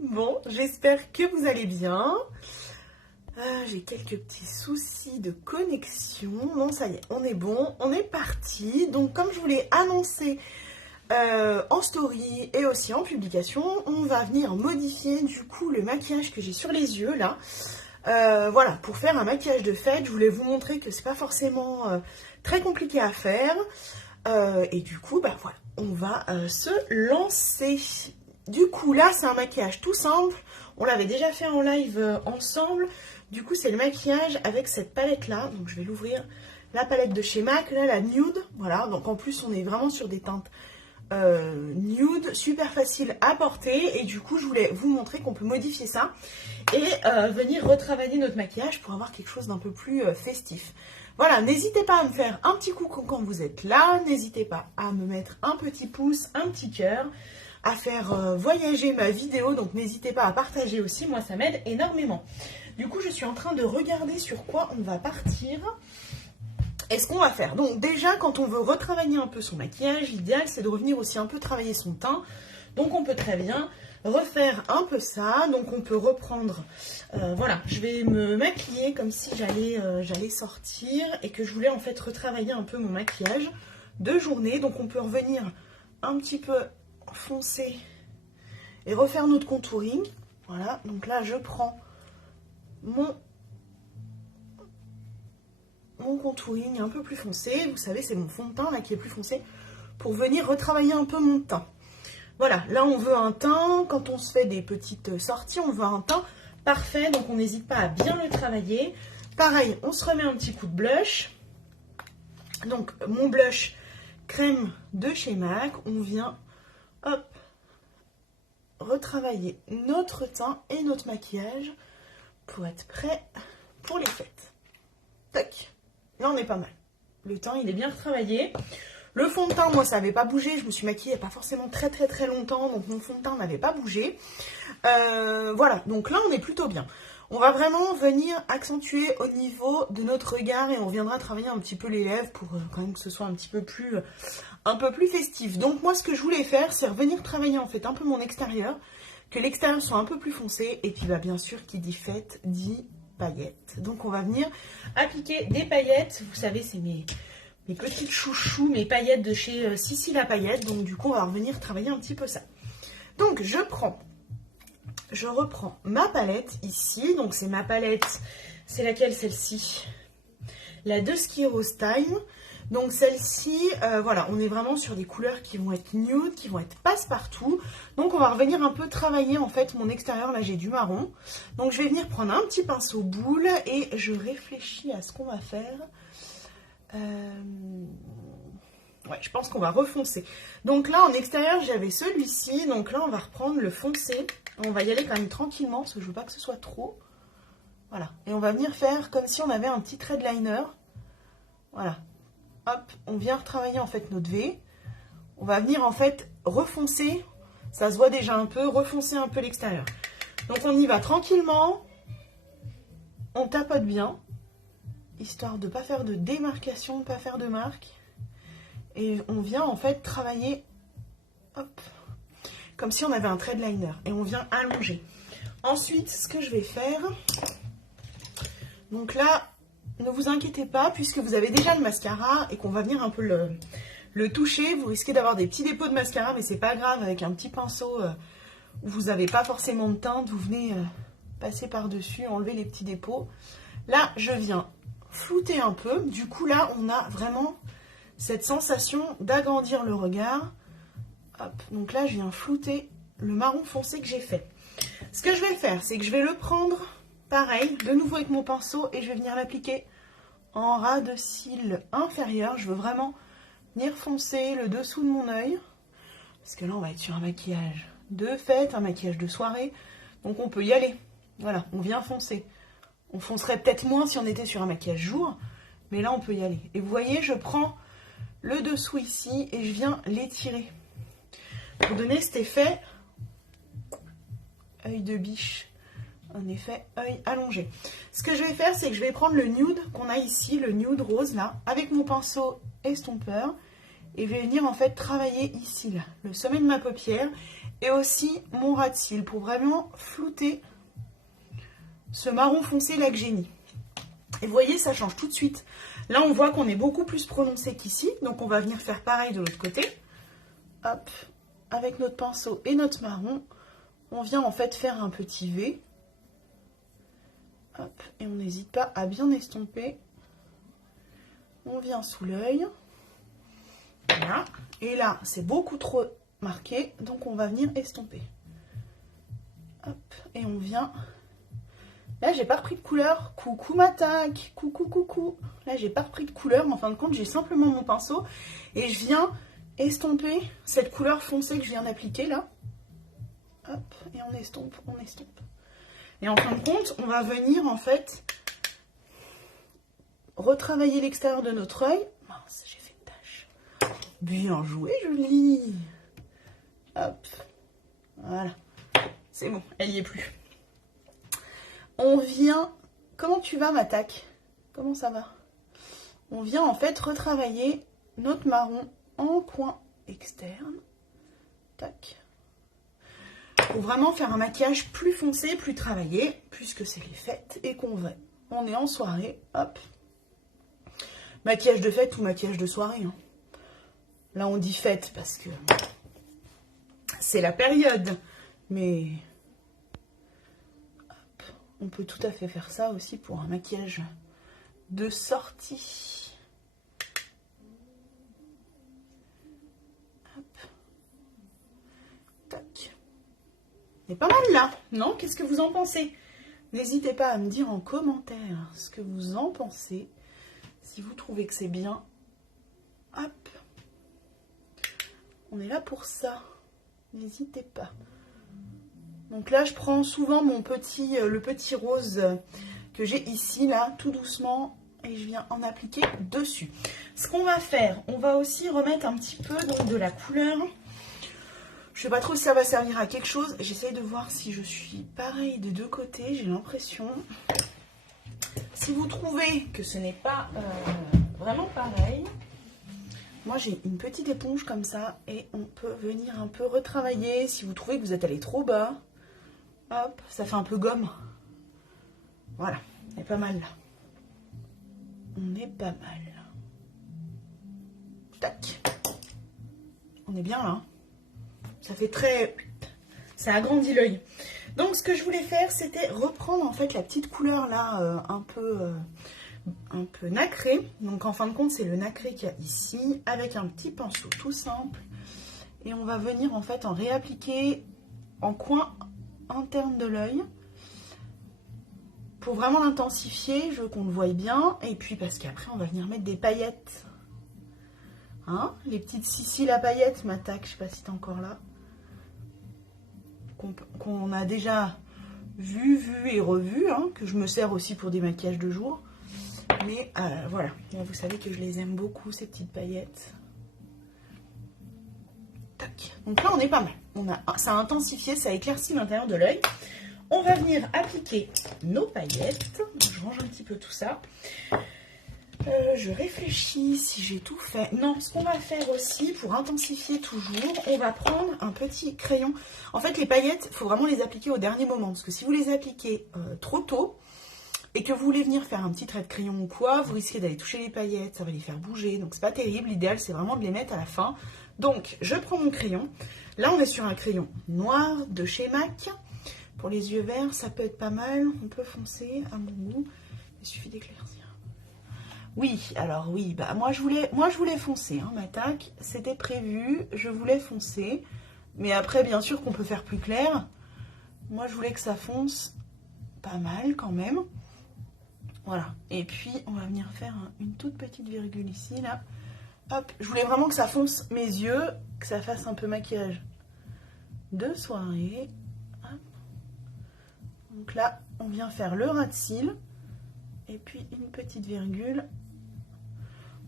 Bon, j'espère que vous allez bien. J'ai quelques petits soucis de connexion. Non, ça y est, on est bon, on est parti. Donc, comme je vous l'ai annoncé en story et aussi en publication, on va venir modifier du coup le maquillage que j'ai sur les yeux là. Voilà, pour faire un maquillage de fête, je voulais vous montrer que c'est pas forcément très compliqué à faire. Et du coup, bah voilà, on va se lancer. Du coup, là, c'est un maquillage tout simple. On l'avait déjà fait en live ensemble. Du coup, c'est le maquillage avec cette palette-là. Donc, je vais l'ouvrir. La palette de chez MAC, là, la nude. Voilà, donc en plus, on est vraiment sur des teintes nude, super facile à porter. Et du coup, je voulais vous montrer qu'on peut modifier ça et venir retravailler notre maquillage pour avoir quelque chose d'un peu plus festif. Voilà, n'hésitez pas à me faire un petit coucou quand vous êtes là. N'hésitez pas à me mettre un petit pouce, un petit cœur, à faire voyager ma vidéo. Donc n'hésitez pas à partager aussi, moi ça m'aide énormément. Du coup, je suis en train de regarder sur quoi on va partir et ce qu'on va faire. Donc déjà, quand on veut retravailler un peu son maquillage, l'idéal c'est de revenir aussi un peu travailler son teint. Donc on peut très bien refaire un peu ça. Donc on peut reprendre, voilà, je vais me maquiller comme si j'allais sortir et que je voulais en fait retravailler un peu mon maquillage de journée. Donc on peut revenir un petit peu foncer et refaire notre contouring. Voilà, donc là je prends mon contouring un peu plus foncé. Vous savez, c'est mon fond de teint là qui est plus foncé pour venir retravailler un peu mon teint. Voilà, là on veut un teint, quand on se fait des petites sorties, on veut un teint parfait, donc on n'hésite pas à bien le travailler. Pareil, on se remet un petit coup de blush. Donc mon blush crème de chez MAC, on vient, hop, retravailler notre teint et notre maquillage pour être prêt pour les fêtes. Tac, là on est pas mal. Le teint il est bien retravaillé. Le fond de teint, moi, ça n'avait pas bougé. Je me suis maquillée il n'y a pas forcément très longtemps, donc mon fond de teint n'avait pas bougé. Voilà, donc là, on est plutôt bien. On va vraiment venir accentuer au niveau de notre regard et on viendra travailler un petit peu les lèvres pour quand même que ce soit un peu plus festif. Donc moi, ce que je voulais faire, c'est revenir travailler en fait un peu mon extérieur, que l'extérieur soit un peu plus foncé. Et puis, bah, bien sûr, qui dit fête, dit paillettes. Donc on va venir appliquer des paillettes. Vous savez, c'est mes petites chouchous, mes paillettes de chez Sissi la paillette. Donc du coup, on va revenir travailler un petit peu ça. Donc je reprends ma palette ici. Donc c'est ma palette, c'est laquelle celle-ci? La de Ski Rose Time. Donc celle-ci, voilà, on est vraiment sur des couleurs qui vont être nude, qui vont être passe-partout. Donc on va revenir un peu travailler en fait mon extérieur. Là j'ai du marron. Donc je vais venir prendre un petit pinceau boule et je réfléchis à ce qu'on va faire. Ouais, je pense qu'on va refoncer. Donc là, en extérieur, j'avais celui-ci. Donc là, on va reprendre le foncé. On va y aller quand même tranquillement, parce que je veux pas que ce soit trop. Voilà. Et on va venir faire comme si on avait un petit trait de liner. Voilà. Hop, on vient retravailler en fait notre V. On va venir en fait refoncer. Ça se voit déjà un peu, refoncer un peu l'extérieur. Donc on y va tranquillement. On tapote bien. Histoire de ne pas faire de démarcation, de ne pas faire de marque. Et on vient en fait travailler, hop, comme si on avait un trait de liner. Et on vient allonger. Ensuite, ce que je vais faire, donc là, ne vous inquiétez pas, puisque vous avez déjà le mascara et qu'on va venir un peu le toucher. Vous risquez d'avoir des petits dépôts de mascara, mais c'est pas grave, avec un petit pinceau où vous n'avez pas forcément de teinte, vous venez passer par-dessus, enlever les petits dépôts. Là, je viens flouter un peu. Du coup, là, on a vraiment cette sensation d'agrandir le regard. Hop, donc là, je viens flouter le marron foncé que j'ai fait. Ce que je vais faire, c'est que je vais le prendre, pareil, de nouveau avec mon pinceau, et je vais venir l'appliquer en ras de cils inférieur. Je veux vraiment venir foncer le dessous de mon œil, parce que là, on va être sur un maquillage de fête, un maquillage de soirée, donc on peut y aller. Voilà, on vient foncer. On foncerait peut-être moins si on était sur un maquillage jour, mais là, on peut y aller. Et vous voyez, je prends le dessous ici et je viens l'étirer pour donner cet effet œil de biche, un effet œil allongé. Ce que je vais faire, c'est que je vais prendre le nude qu'on a ici, le nude rose là, avec mon pinceau estompeur, et je vais venir en fait travailler ici, là, le sommet de ma paupière, et aussi mon ras de cils pour vraiment flouter ce marron foncé là que j'ai mis. Et vous voyez, ça change tout de suite. Là, on voit qu'on est beaucoup plus prononcé qu'ici. Donc, on va venir faire pareil de l'autre côté. Hop, avec notre pinceau et notre marron, on vient en fait faire un petit V. Hop, et on n'hésite pas à bien estomper. On vient sous l'œil. Voilà. Et là, c'est beaucoup trop marqué. Donc, on va venir estomper. Hop, et on vient... Là, j'ai pas repris de couleur. Coucou ma taque. Coucou, coucou. Là, j'ai pas repris de couleur. Mais en fin de compte, j'ai simplement mon pinceau. Et je viens estomper cette couleur foncée que je viens d'appliquer là. Hop. Et on estompe, on estompe. Et en fin de compte, on va venir en fait retravailler l'extérieur de notre œil. Mince, j'ai fait une tache. Bien joué, Julie. Hop. Voilà. C'est bon, elle y est plus. On vient... Comment tu vas, ma taque? Comment ça va? On vient en fait retravailler notre marron en coin externe. Tac. Pour vraiment faire un maquillage plus foncé, plus travaillé, puisque c'est les fêtes et on est en soirée. Hop. Maquillage de fête ou maquillage de soirée. Hein. Là, on dit fête parce que c'est la période. Mais... on peut tout à fait faire ça aussi pour un maquillage de sortie. Hop. Tac. C'est pas mal là, non? Qu'est-ce que vous en pensez? N'hésitez pas à me dire en commentaire ce que vous en pensez. Si vous trouvez que c'est bien. Hop. On est là pour ça. N'hésitez pas. Donc là, je prends souvent le petit rose que j'ai ici, là, tout doucement, et je viens en appliquer dessus. Ce qu'on va faire, on va aussi remettre un petit peu donc, de la couleur. Je ne sais pas trop si ça va servir à quelque chose. J'essaye de voir si je suis pareil des deux côtés, j'ai l'impression. Si vous trouvez que ce n'est pas vraiment pareil, moi j'ai une petite éponge comme ça, et on peut venir un peu retravailler si vous trouvez que vous êtes allé trop bas. Hop, ça fait un peu gomme. Voilà, on est pas mal là. On est pas mal. Tac. On est bien là. Ça fait très... ça agrandit l'œil. Donc ce que je voulais faire, c'était reprendre en fait la petite couleur là, un peu nacrée. Donc en fin de compte, c'est le nacré qu'il y a ici, avec un petit pinceau tout simple. Et on va venir en fait en réappliquer en coin interne de l'œil pour vraiment l'intensifier. Je veux qu'on le voie bien, et puis parce qu'après on va venir mettre des paillettes, hein, les petites Cécile à paillettes, ma taque, je sais pas si t'es encore là, qu'on a déjà vu et revu, hein, que je me sers aussi pour des maquillages de jour, mais voilà, vous savez que je les aime beaucoup ces petites paillettes. Tac. Donc là on est pas mal, ça a intensifié, ça a éclairci l'intérieur de l'œil. On va venir appliquer nos paillettes. Je range un petit peu tout ça. Je réfléchis si j'ai tout fait. Non, ce qu'on va faire aussi pour intensifier toujours, on va prendre un petit crayon. En fait, les paillettes, il faut vraiment les appliquer au dernier moment, parce que si vous les appliquez trop tôt et que vous voulez venir faire un petit trait de crayon ou quoi, vous risquez d'aller toucher les paillettes, ça va les faire bouger, donc c'est pas terrible. L'idéal, c'est vraiment de les mettre à la fin. Donc, je prends mon crayon. Là, on est sur un crayon noir de chez MAC. Pour les yeux verts, ça peut être pas mal, un peu foncé à mon goût. Il suffit d'éclaircir. Oui, alors oui, bah moi je voulais foncer, hein, ma taque, c'était prévu, je voulais foncer. Mais après, bien sûr qu'on peut faire plus clair. Moi, je voulais que ça fonce pas mal quand même. Voilà, et puis on va venir faire une toute petite virgule ici, là. Hop, je voulais vraiment que ça fonce mes yeux, que ça fasse un peu maquillage de soirée. Hop. Donc là, on vient faire le ras de cils. Et puis une petite virgule.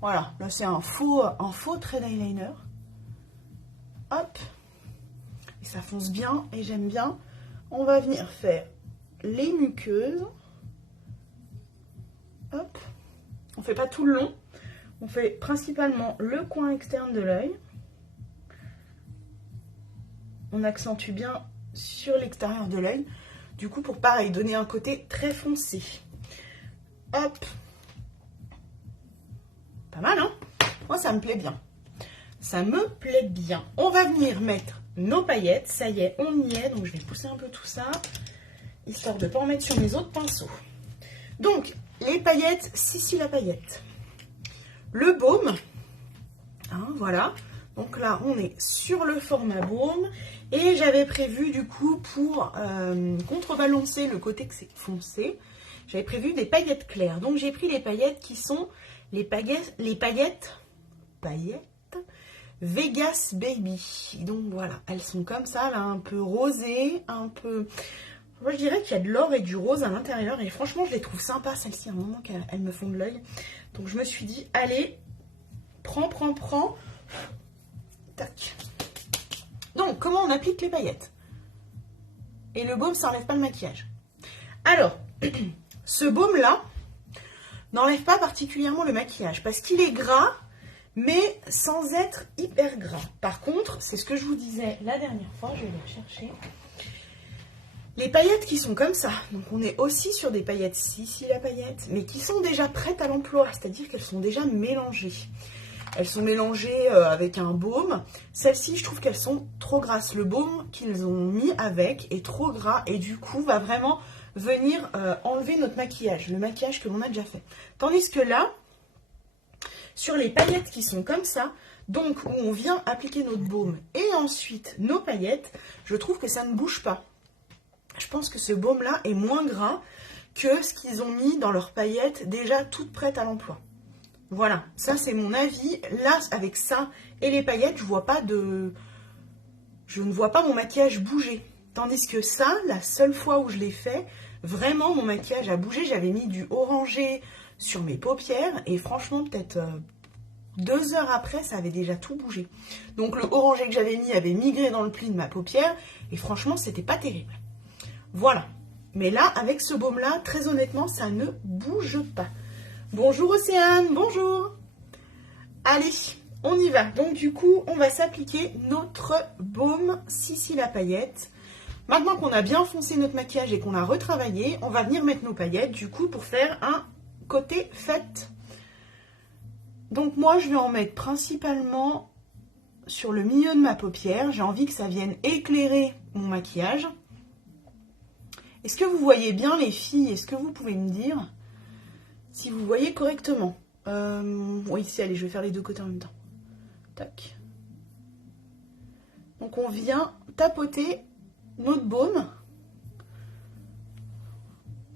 Voilà, là c'est un faux trait d'eyeliner. Hop. Et ça fonce bien et j'aime bien. On va venir faire les muqueuses. Hop. On fait pas tout le long. On fait principalement le coin externe de l'œil. on accentue bien sur l'extérieur de l'œil. Du coup, pour pareil, donner un côté très foncé. Hop. Pas mal, hein? Moi, ça me plaît bien. Ça me plaît bien. On va venir mettre nos paillettes. Ça y est, on y est. Donc, je vais pousser un peu tout ça, histoire de ne pas en mettre sur mes autres pinceaux. Donc, les paillettes, Sissi la paillette. Le baume. Hein, voilà. Donc là, on est sur le format baume. Et j'avais prévu, du coup, pour contrebalancer le côté que c'est foncé, j'avais prévu des paillettes claires. Donc, j'ai pris les paillettes qui sont les paillettes Vegas Baby. Donc, voilà. Elles sont comme ça, là, un peu rosées, un peu... Moi, je dirais qu'il y a de l'or et du rose à l'intérieur. Et franchement, je les trouve sympas, celles-ci. À un moment qu'elles me font de l'œil. Donc, je me suis dit, allez, prends. Tac. Donc, comment on applique les paillettes? Et le baume, ça n'enlève pas le maquillage. Alors, ce baume-là n'enlève pas particulièrement le maquillage parce qu'il est gras, mais sans être hyper gras. Par contre, c'est ce que je vous disais la dernière fois, je vais les rechercher. Les paillettes qui sont comme ça, donc on est aussi sur des paillettes Sissi la paillette, mais qui sont déjà prêtes à l'emploi, c'est-à-dire qu'elles sont déjà mélangées. Elles sont mélangées avec un baume. Celles-ci, je trouve qu'elles sont trop grasses. Le baume qu'ils ont mis avec est trop gras et du coup va vraiment venir enlever notre maquillage, le maquillage que l'on a déjà fait. Tandis que là, sur les paillettes qui sont comme ça, donc où on vient appliquer notre baume et ensuite nos paillettes, je trouve que ça ne bouge pas. Je pense que ce baume-là est moins gras que ce qu'ils ont mis dans leurs paillettes déjà toutes prêtes à l'emploi. Voilà, ça c'est mon avis. Là, avec ça et les paillettes, je ne vois pas mon maquillage bouger. Tandis que ça, la seule fois où je l'ai fait, vraiment mon maquillage a bougé. J'avais mis du orangé sur mes paupières et franchement, peut-être 2 heures après, ça avait déjà tout bougé. Donc le orangé que j'avais mis avait migré dans le pli de ma paupière et franchement, c'était pas terrible. Voilà. Mais là, avec ce baume-là, très honnêtement, ça ne bouge pas. Bonjour Océane, bonjour. Allez, on y va. Donc du coup, on va s'appliquer notre baume Sissi la paillette. Maintenant qu'on a bien foncé notre maquillage et qu'on a retravaillé, on va venir mettre nos paillettes du coup pour faire un côté fête. Donc moi, je vais en mettre principalement sur le milieu de ma paupière. J'ai envie que ça vienne éclairer mon maquillage. Est-ce que vous voyez bien les filles? Est-ce que vous pouvez me dire si vous voyez correctement? Oui, si, allez, je vais faire les deux côtés en même temps. Tac. Donc on vient tapoter notre baume.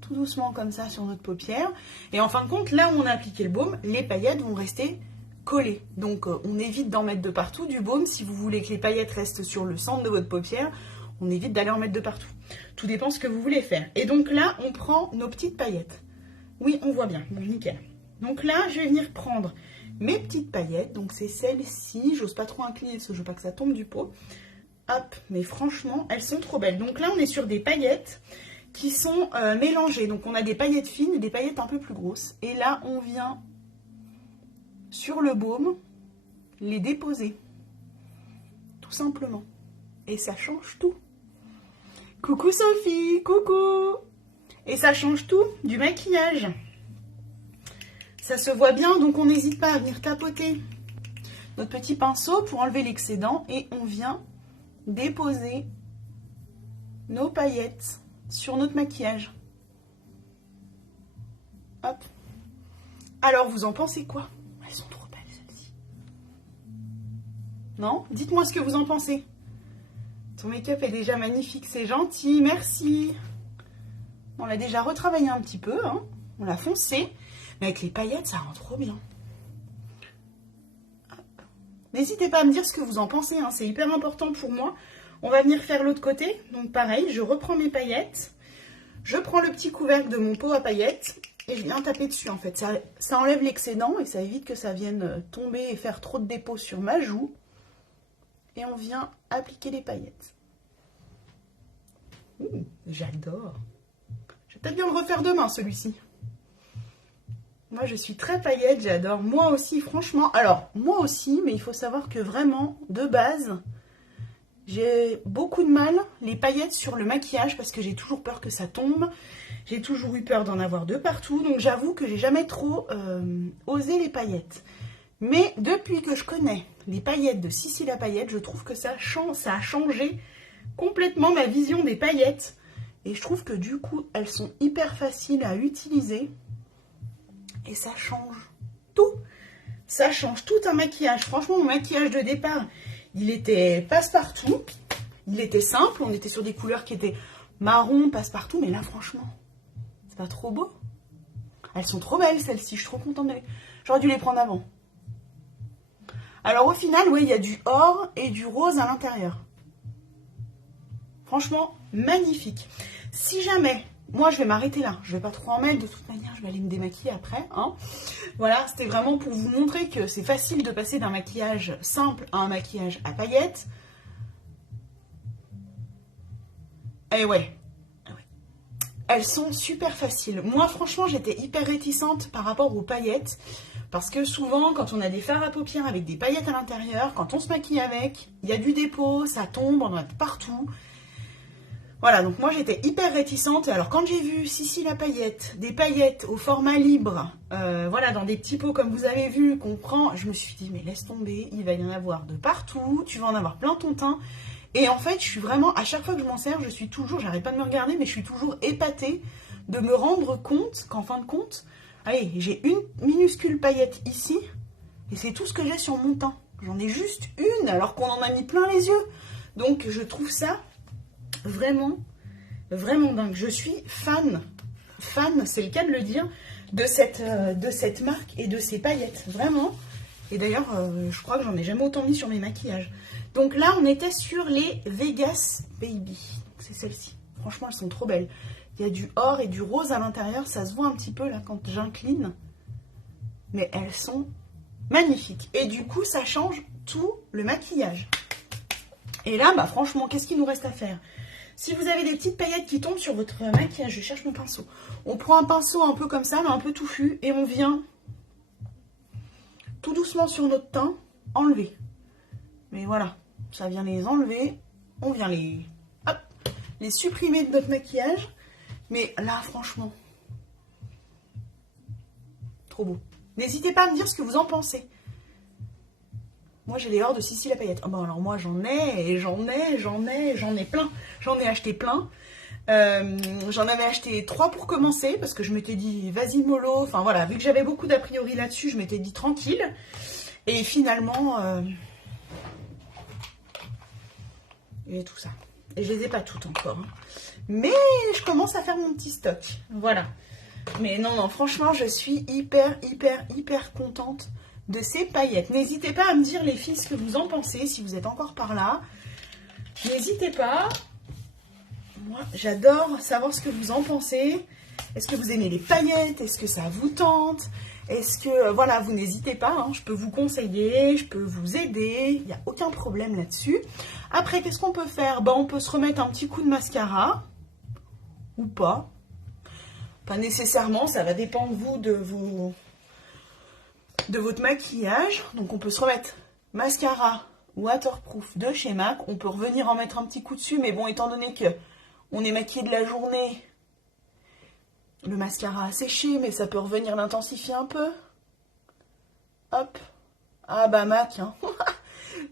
Tout doucement comme ça sur notre paupière. Et en fin de compte, là où on a appliqué le baume, les paillettes vont rester collées. Donc on évite d'en mettre de partout du baume. Si vous voulez que les paillettes restent sur le centre de votre paupière, on évite d'aller en mettre de partout. Tout dépend ce que vous voulez faire. Et donc là, on prend nos petites paillettes. Oui, on voit bien. Bon, nickel. Donc là, je vais venir prendre mes petites paillettes. Donc c'est celles-ci. J'ose pas trop incliner parce que je veux pas que ça tombe du pot. Hop, mais franchement, elles sont trop belles. Donc là, on est sur des paillettes qui sont mélangées. Donc on a des paillettes fines et des paillettes un peu plus grosses. Et là, on vient sur le baume les déposer. Tout simplement. Et ça change tout. Coucou Sophie, coucou! Et ça change tout du maquillage. Ça se voit bien, donc on n'hésite pas à venir tapoter notre petit pinceau pour enlever l'excédent. Et on vient déposer nos paillettes sur notre maquillage. Hop. Alors, vous en pensez quoi? Elles sont trop belles, celles-ci. Non? Dites-moi ce que vous en pensez. Ton make-up est déjà magnifique, c'est gentil, merci. On l'a déjà retravaillé un petit peu, hein. On l'a foncé. Mais avec les paillettes, ça rend trop bien. N'hésitez pas à me dire ce que vous en pensez, hein. C'est hyper important pour moi. On va venir faire l'autre côté. Donc pareil, je reprends mes paillettes. Je prends le petit couvercle de mon pot à paillettes et je viens taper dessus en fait. Ça enlève l'excédent et ça évite que ça vienne tomber et faire trop de dépôt sur ma joue. Et on vient appliquer les paillettes. J'adore. Je vais peut-être bien le refaire demain, celui-ci. Moi, je suis très paillette, j'adore. Moi aussi, franchement. Alors, moi aussi, mais il faut savoir que vraiment, de base, J'ai beaucoup de mal, les paillettes sur le maquillage, parce que j'ai toujours peur que ça tombe. J'ai toujours eu peur d'en avoir de partout. Donc j'avoue que j'ai jamais trop osé les paillettes. Mais depuis que je connais les paillettes de Sissi la paillette, je trouve que ça a changé complètement ma vision des paillettes. Et je trouve que du coup, elles sont hyper faciles à utiliser. Et ça change tout. Ça change tout un maquillage. Franchement, mon maquillage de départ, il était passe-partout. Il était simple. On était sur des couleurs qui étaient marron, passe-partout. Mais là, franchement, c'est pas trop beau. Elles sont trop belles, celles-ci. Je suis trop contente de les... J'aurais dû les prendre avant. Alors, au final, oui, il y a du or et du rose à l'intérieur. Franchement, magnifique. Si jamais... Moi, je vais m'arrêter là. Je vais pas trop en mettre. De toute manière, je vais aller me démaquiller après. Hein. Voilà, c'était vraiment pour vous montrer que c'est facile de passer d'un maquillage simple à un maquillage à paillettes. Et ouais. Elles sont super faciles. Moi, franchement, j'étais hyper réticente par rapport aux paillettes. Parce que souvent, quand on a des fards à paupières avec des paillettes à l'intérieur, quand on se maquille avec, il y a du dépôt, ça tombe, on en a partout. Voilà, donc moi j'étais hyper réticente. Alors quand j'ai vu Sissi la paillette, des paillettes au format libre, voilà, dans des petits pots comme vous avez vu, qu'on prend, je me suis dit, mais laisse tomber, il va y en avoir de partout, tu vas en avoir plein ton teint. Et en fait, je suis vraiment, à chaque fois que je m'en sers, je suis toujours, j'arrête pas de me regarder, mais je suis toujours épatée de me rendre compte qu'en fin de compte, allez, j'ai une minuscule paillette ici, et c'est tout ce que j'ai sur mon teint. J'en ai juste une, alors qu'on en a mis plein les yeux. Donc je trouve ça... vraiment, vraiment dingue. Je suis fan, c'est le cas de le dire, de cette marque et de ces paillettes, vraiment. Et d'ailleurs, je crois que j'en ai jamais autant mis sur mes maquillages. Donc là, on était sur les Vegas Baby. C'est celle-ci. Franchement, elles sont trop belles. Il y a du or et du rose à l'intérieur. Ça se voit un petit peu là quand j'incline. Mais elles sont magnifiques. Et du coup, ça change tout le maquillage. Et là, bah franchement, qu'est-ce qu'il nous reste à faire ? Si vous avez des petites paillettes qui tombent sur votre maquillage, je cherche mon pinceau. On prend un pinceau un peu comme ça, mais un peu touffu, et on vient tout doucement sur notre teint enlever. Mais voilà, ça vient les enlever. On vient les supprimer de notre maquillage. Mais là, franchement, trop beau. N'hésitez pas à me dire ce que vous en pensez. Moi, j'ai les or de Sissi la paillette. Oh, ben alors moi, j'en ai plein. J'en ai acheté plein. J'en avais acheté 3 pour commencer, parce que je m'étais dit, vas-y mollo. Enfin voilà, vu que j'avais beaucoup d'a priori là-dessus, je m'étais dit tranquille. Et finalement, et tout ça. Et je les ai pas toutes encore. Hein. Mais je commence à faire mon petit stock. Voilà. Mais non, franchement, je suis hyper contente de ces paillettes. N'hésitez pas à me dire, les filles, ce que vous en pensez, si vous êtes encore par là. N'hésitez pas. Moi, j'adore savoir ce que vous en pensez. Est-ce que vous aimez les paillettes? Est-ce que ça vous tente? Est-ce que, voilà, vous n'hésitez pas. Hein, je peux vous conseiller, je peux vous aider. Il n'y a aucun problème là-dessus. Après, qu'est-ce qu'on peut faire? On peut se remettre un petit coup de mascara. Ou pas. Pas nécessairement, ça va dépendre, vous, de votre maquillage. Donc on peut se remettre mascara waterproof de chez MAC. On peut revenir en mettre un petit coup dessus, mais bon, étant donné que on est maquillé de la journée, le mascara a séché, mais ça peut revenir l'intensifier un peu. Hop. Ah bah MAC, hein.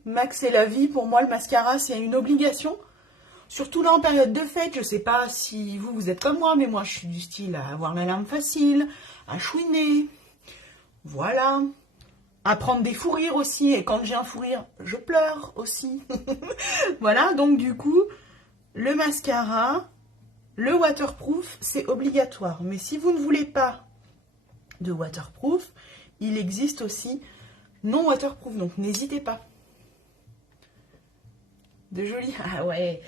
MAC, c'est la vie. Pour moi, le mascara, c'est une obligation. Surtout là en période de fête, je sais pas si vous êtes comme moi, mais moi je suis du style à avoir la lame facile, à chouiner, voilà, à prendre des fous rires aussi, et quand j'ai un fou rire, je pleure aussi. Voilà, donc du coup, le mascara, le waterproof, c'est obligatoire. Mais si vous ne voulez pas de waterproof, il existe aussi non waterproof, donc n'hésitez pas. De jolis. Ah ouais.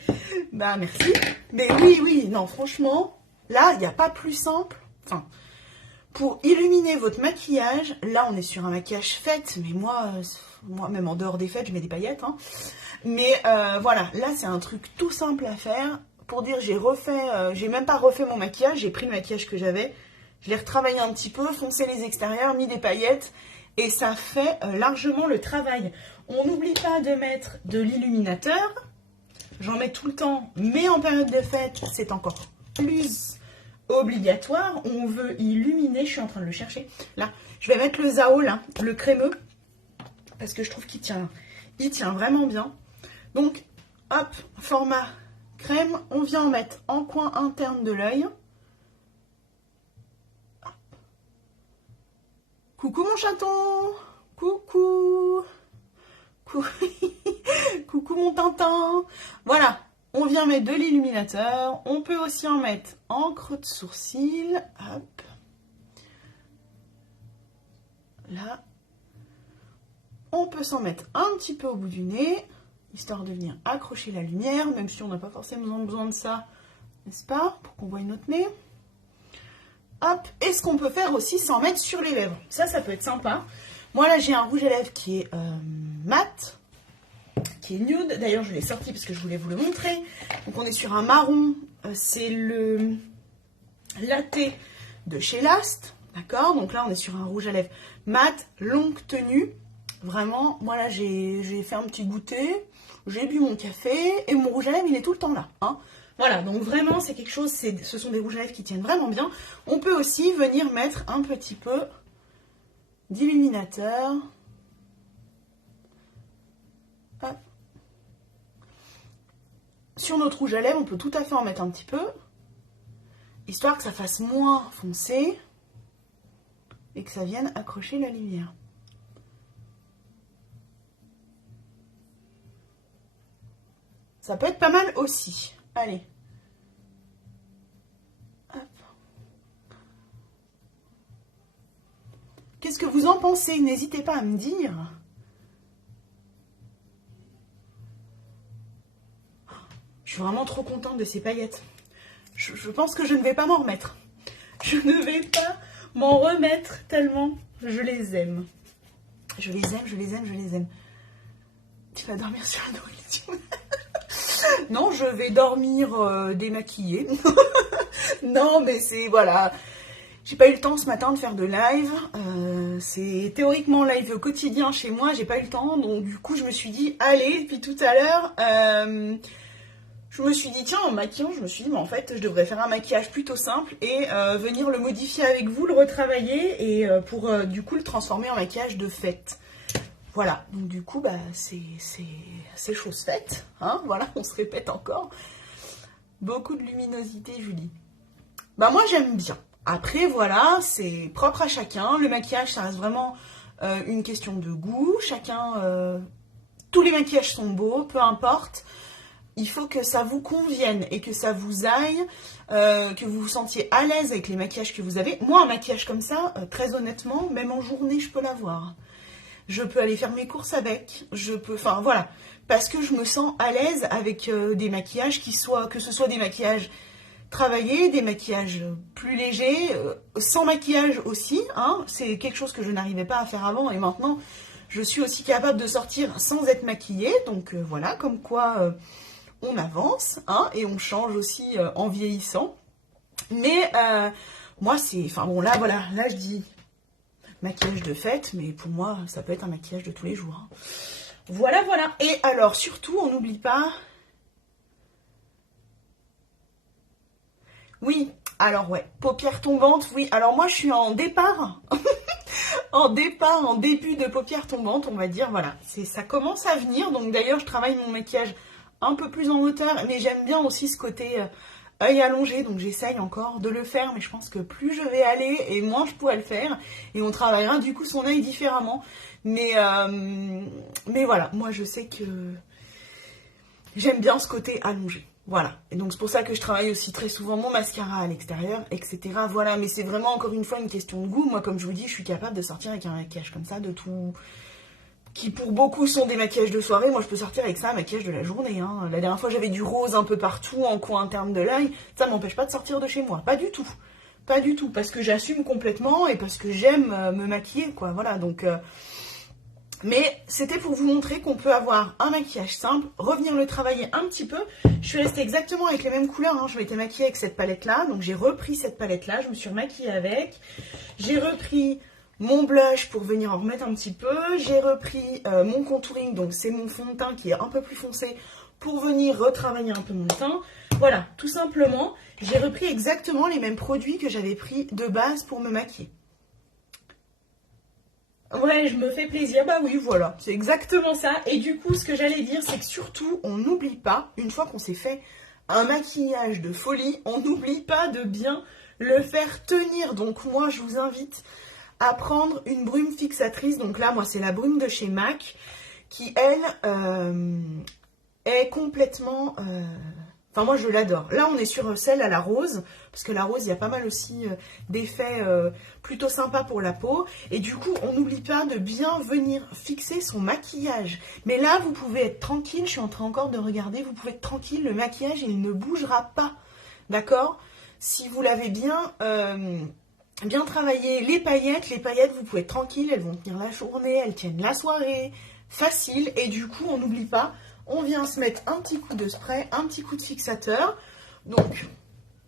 Bah merci. Mais oui, non, franchement, là, il n'y a pas plus simple. Enfin, pour illuminer votre maquillage, là, on est sur un maquillage fête, mais moi, même en dehors des fêtes, je mets des paillettes. Hein. Mais voilà, là, c'est un truc tout simple à faire. Pour dire, j'ai même pas refait mon maquillage, j'ai pris le maquillage que j'avais, je l'ai retravaillé un petit peu, foncé les extérieurs, mis des paillettes, et ça fait largement le travail. On n'oublie pas de mettre de l'illuminateur. j'en mets tout le temps, mais en période de fête, c'est encore plus obligatoire. On veut illuminer, je suis en train de le chercher. Là, je vais mettre le Zao, là, le crémeux, parce que je trouve qu'il tient vraiment bien. Donc, hop, format crème, on vient en mettre en coin interne de l'œil. Coucou mon chaton, coucou, coucou mon Tintin. Voilà, on vient mettre de l'illuminateur. On peut aussi en mettre en creux de sourcil. Hop. Là. On peut s'en mettre un petit peu au bout du nez, histoire de venir accrocher la lumière, même si on n'a pas forcément besoin de ça, n'est-ce pas, pour qu'on voie notre nez. Hop, et ce qu'on peut faire aussi, c'est en mettre sur les lèvres. Ça peut être sympa. Moi, là, j'ai un rouge à lèvres qui est mat, qui est nude. D'ailleurs, je l'ai sorti parce que je voulais vous le montrer. Donc, on est sur un marron. C'est le latte de chez Last. D'accord? Donc là, on est sur un rouge à lèvres mat, longue tenue. Vraiment, moi, là, j'ai fait un petit goûter. J'ai bu mon café. Et mon rouge à lèvres, il est tout le temps là. Hein. Voilà, donc vraiment, c'est quelque chose, ce sont des rouges à lèvres qui tiennent vraiment bien. On peut aussi venir mettre un petit peu d'illuminateur. Sur notre rouge à lèvres, on peut tout à fait en mettre un petit peu, histoire que ça fasse moins foncé et que ça vienne accrocher la lumière. Ça peut être pas mal aussi. Allez. Hop. Qu'est-ce que vous en pensez? N'hésitez pas à me dire. Je suis vraiment trop contente de ces paillettes. Je pense que je ne vais pas m'en remettre. Je ne vais pas m'en remettre tellement je les aime. Je les aime, je les aime, je les aime. Tu vas dormir sur la nourriture. Non, je vais dormir démaquillée. Non, mais c'est, voilà. J'ai pas eu le temps ce matin de faire de live. C'est théoriquement live quotidien chez moi. J'ai pas eu le temps. Donc, du coup, je me suis dit, allez. Puis tout à l'heure, je me suis dit, tiens, en maquillant, je me suis dit, mais en fait, je devrais faire un maquillage plutôt simple et venir le modifier avec vous, le retravailler et pour, du coup, le transformer en maquillage de fête. Voilà, donc du coup, bah, c'est chose faite, hein, voilà, on se répète encore. Beaucoup de luminosité, Julie. Bah moi, j'aime bien. Après, voilà, c'est propre à chacun. Le maquillage, ça reste vraiment une question de goût. Chacun, tous les maquillages sont beaux, peu importe. Il faut que ça vous convienne et que ça vous aille, que vous vous sentiez à l'aise avec les maquillages que vous avez. Moi, un maquillage comme ça, très honnêtement, même en journée, je peux l'avoir. Je peux aller faire mes courses avec, enfin voilà, parce que je me sens à l'aise avec des maquillages que ce soit des maquillages travaillés, des maquillages plus légers, sans maquillage aussi, hein, c'est quelque chose que je n'arrivais pas à faire avant et maintenant je suis aussi capable de sortir sans être maquillée, donc voilà, comme quoi on avance, hein, et on change aussi en vieillissant, mais moi c'est, enfin bon là voilà, là je dis maquillage de fête, mais pour moi, ça peut être un maquillage de tous les jours. Hein. Voilà, voilà. Et alors, surtout, on n'oublie pas... Oui, alors ouais, paupières tombantes, oui. Alors moi, je suis en départ, en début de paupières tombantes, on va dire, voilà. Ça commence à venir, donc d'ailleurs, je travaille mon maquillage un peu plus en hauteur, mais j'aime bien aussi ce côté... œil allongé, donc j'essaye encore de le faire, mais je pense que plus je vais aller et moins je pourrai le faire, et on travaillera du coup son œil différemment. Mais voilà, moi je sais que j'aime bien ce côté allongé. Voilà, et donc c'est pour ça que je travaille aussi très souvent mon mascara à l'extérieur, etc. Voilà, mais c'est vraiment encore une fois une question de goût. Moi, comme je vous dis, je suis capable de sortir avec un maquillage comme ça, de tout... qui pour beaucoup sont des maquillages de soirée. Moi, je peux sortir avec ça, un maquillage de la journée. Hein. La dernière fois, j'avais du rose un peu partout, en coin interne de l'œil. Ça ne m'empêche pas de sortir de chez moi. Pas du tout. Pas du tout. Parce que j'assume complètement et parce que j'aime me maquiller, quoi. Voilà, donc... Mais c'était pour vous montrer qu'on peut avoir un maquillage simple, revenir le travailler un petit peu. Je suis restée exactement avec les mêmes couleurs. Hein. Je m'étais maquillée avec cette palette-là. Donc, j'ai repris cette palette-là. Je me suis remaquillée avec. J'ai repris... mon blush pour venir en remettre un petit peu. J'ai repris mon contouring, donc c'est mon fond de teint qui est un peu plus foncé pour venir retravailler un peu mon teint. Voilà, tout simplement, j'ai repris exactement les mêmes produits que j'avais pris de base pour me maquiller. Ouais, je me fais plaisir, bah oui, voilà, c'est exactement ça. Et du coup, ce que j'allais dire, c'est que surtout, on n'oublie pas, une fois qu'on s'est fait un maquillage de folie, on n'oublie pas de bien le faire tenir. Donc moi, je vous invite à prendre une brume fixatrice. Donc là, moi, c'est la brume de chez MAC, qui, elle, est complètement... Enfin, moi, je l'adore. Là, on est sur celle à la rose, parce que la rose, il y a pas mal aussi d'effets plutôt sympas pour la peau. Et du coup, on n'oublie pas de bien venir fixer son maquillage. Mais là, vous pouvez être tranquille, je suis en train encore de regarder, vous pouvez être tranquille, le maquillage, il ne bougera pas. D'accord? Si vous l'avez bien travaillé, les paillettes, vous pouvez être tranquille, elles vont tenir la journée, elles tiennent la soirée, facile. Et du coup, on n'oublie pas. On vient se mettre un petit coup de spray, un petit coup de fixateur. Donc,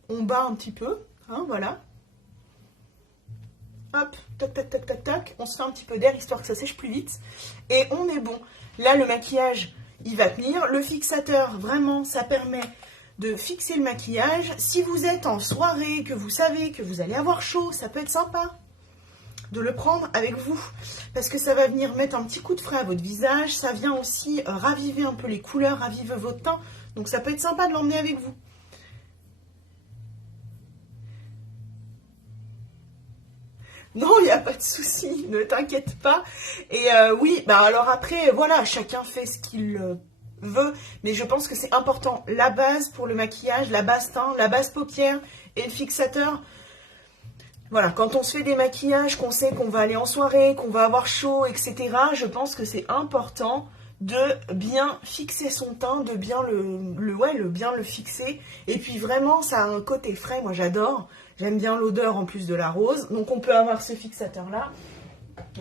on bat un petit peu, hein, voilà. Hop, tac, tac, tac, tac, tac. On se fait un petit peu d'air, histoire que ça sèche plus vite. Et on est bon. Là, le maquillage, il va tenir. Le fixateur, vraiment, ça permet de fixer le maquillage. Si vous êtes en soirée, que vous savez que vous allez avoir chaud, ça peut être sympa de le prendre avec vous, parce que ça va venir mettre un petit coup de frais à votre visage, ça vient aussi raviver un peu les couleurs, raviver votre teint, donc ça peut être sympa de l'emmener avec vous. Non, il n'y a pas de souci, ne t'inquiète pas. Et oui, bah alors après, voilà, chacun fait ce qu'il veut, mais je pense que c'est important. La base pour le maquillage, la base teint, la base paupières et le fixateur. Voilà, quand on se fait des maquillages, qu'on sait qu'on va aller en soirée, qu'on va avoir chaud, etc., je pense que c'est important de bien fixer son teint, de bien bien le fixer. Et puis vraiment, ça a un côté frais, moi j'adore. J'aime bien l'odeur en plus de la rose. Donc on peut avoir ce fixateur-là.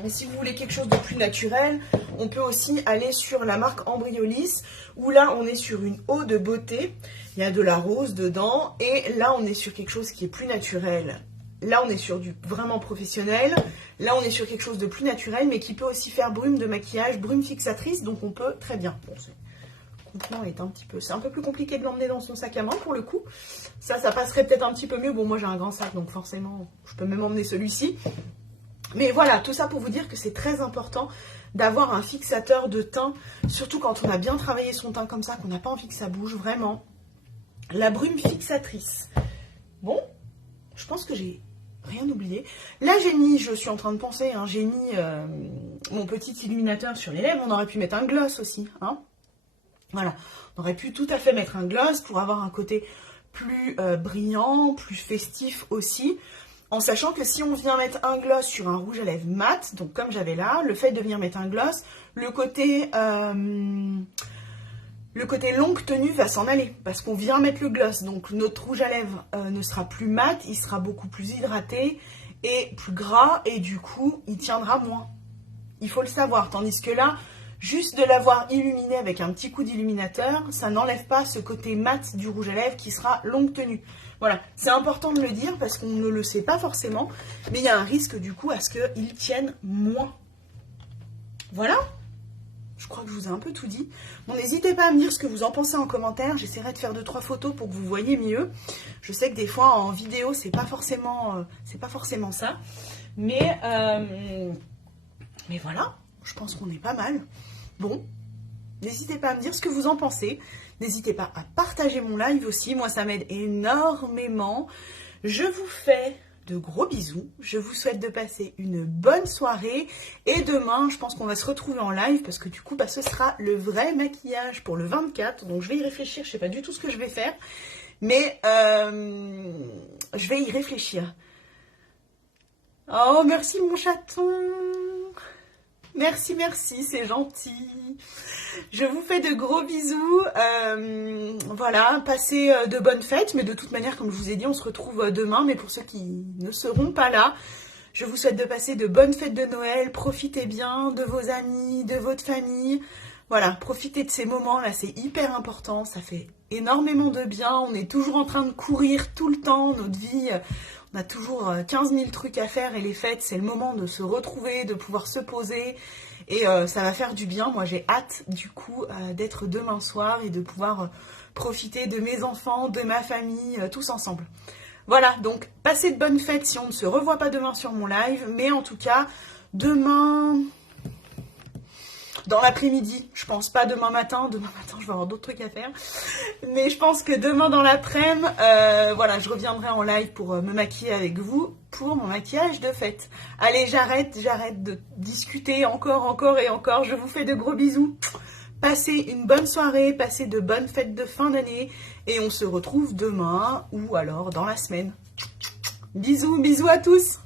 Mais si vous voulez quelque chose de plus naturel, on peut aussi aller sur la marque Embryolisse, où là on est sur une eau de beauté. Il y a de la rose dedans. Et là on est sur quelque chose qui est plus naturel. Là, on est sur du vraiment professionnel. Là, on est sur quelque chose de plus naturel, mais qui peut aussi faire brume de maquillage, brume fixatrice. Donc, on peut très bien. Bon, le contenant est un petit peu... C'est un peu plus compliqué de l'emmener dans son sac à main, pour le coup. Ça passerait peut-être un petit peu mieux. Bon, moi, j'ai un grand sac, donc forcément, je peux même emmener celui-ci. Mais voilà, tout ça pour vous dire que c'est très important d'avoir un fixateur de teint, surtout quand on a bien travaillé son teint comme ça, qu'on n'a pas envie que ça bouge, vraiment. La brume fixatrice. Bon, je pense que j'ai... rien oublié. Là, j'ai mis, je suis en train de penser, hein, j'ai mis mon petit illuminateur sur les lèvres. On aurait pu mettre un gloss aussi. Hein. Voilà, on aurait pu tout à fait mettre un gloss pour avoir un côté plus brillant, plus festif aussi. En sachant que si on vient mettre un gloss sur un rouge à lèvres mat, donc comme j'avais là, le fait de venir mettre un gloss, le côté longue tenue va s'en aller, parce qu'on vient mettre le gloss, donc notre rouge à lèvres ne sera plus mat, il sera beaucoup plus hydraté et plus gras, et du coup, il tiendra moins. Il faut le savoir, tandis que là, juste de l'avoir illuminé avec un petit coup d'illuminateur, ça n'enlève pas ce côté mat du rouge à lèvres qui sera longue tenue. Voilà, c'est important de le dire parce qu'on ne le sait pas forcément, mais il y a un risque du coup à ce qu'il tienne moins. Voilà. Je crois que je vous ai un peu tout dit. Bon, n'hésitez pas à me dire ce que vous en pensez en commentaire. J'essaierai de faire 2-3 photos pour que vous voyez mieux. Je sais que des fois en vidéo c'est pas forcément ça, mais voilà, je pense qu'on est pas mal. Bon, n'hésitez pas à me dire ce que vous en pensez. N'hésitez pas à partager mon live aussi. Moi, ça m'aide énormément. Je vous fais de gros bisous. Je vous souhaite de passer une bonne soirée. Et demain, je pense qu'on va se retrouver en live parce que du coup, ce sera le vrai maquillage pour le 24. Donc, je vais y réfléchir. Je ne sais pas du tout ce que je vais faire. Mais je vais y réfléchir. Oh, merci mon chaton. Merci, c'est gentil. Je vous fais de gros bisous. Voilà, passez de bonnes fêtes. Mais de toute manière, comme je vous ai dit, on se retrouve demain. Mais pour ceux qui ne seront pas là, je vous souhaite de passer de bonnes fêtes de Noël. Profitez bien de vos amis, de votre famille. Voilà, profitez de ces moments-là, c'est hyper important. Ça fait énormément de bien. On est toujours en train de courir tout le temps. Notre vie, on a toujours 15 000 trucs à faire. Et les fêtes, c'est le moment de se retrouver, de pouvoir se poser Et ça va faire du bien. Moi, j'ai hâte, du coup, d'être demain soir et de pouvoir profiter de mes enfants, de ma famille, tous ensemble. Voilà, donc passez de bonnes fêtes si on ne se revoit pas demain sur mon live. Mais en tout cas, demain... dans l'après-midi, je pense pas demain matin je vais avoir d'autres trucs à faire, mais je pense que demain dans l'après-midi, voilà, je reviendrai en live pour me maquiller avec vous pour mon maquillage de fête. Allez, j'arrête de discuter encore et encore, je vous fais de gros bisous, passez une bonne soirée, passez de bonnes fêtes de fin d'année, et on se retrouve demain, ou alors dans la semaine. Bisous à tous.